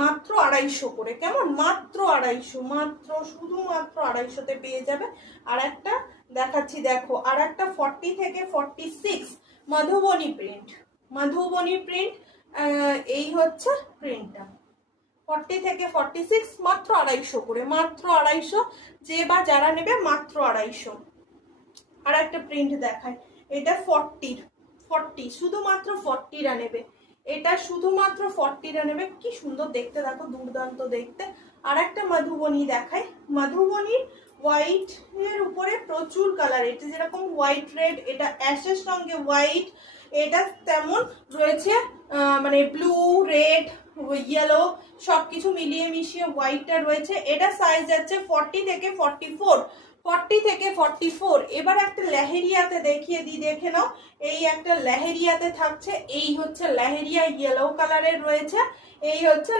মাত্র 250 করে, কেমন? মাত্র 250, মাত্র শুধুমাত্র 250-তে পেয়ে যাবে। আর একটা দেখাচ্ছি, দেখো আর একটা 40 থেকে 46 মধুবনী প্রিন্ট, মধুবনী প্রিন্ট। এই হচ্ছে প্রিন্টটা, 40 থেকে 46 মাত্র 250 করে, মাত্র 250, যে বা যারা নেবে মাত্র 250। আর একটা প্রিন্ট দেখায়, এটা 40 শুধুমাত্র 40রা নেবে, এটা শুধুমাত্র 40রা নেবে। কি সুন্দর দেখতে, দেখো দুর্দান্ত দেখতে। আর একটা মধুবনী দেখায়, মধুবনীর হোয়াইট এর উপরে প্রচুর কালার, এটা যেরকম হোয়াইট রেড, এটা অ্যাশের সঙ্গে হোয়াইট, এটা তেমন রয়েছে মানে ব্লু রেড ইয়েলো সবকিছু মিলিয়ে মিশিয়ে হোয়াইটটা রয়েছে। এটা সাইজ যাচ্ছে 40 থেকে 44, 40 থেকে 44। এবার একটা লেহেরিয়াতে দেখিয়ে দিই, দেখে নাও। এই একটা লেহেরিয়াতে থাকছে, এই হচ্ছে লেহেরিয়া, ইয়েলো কালারের রয়েছে, এই হচ্ছে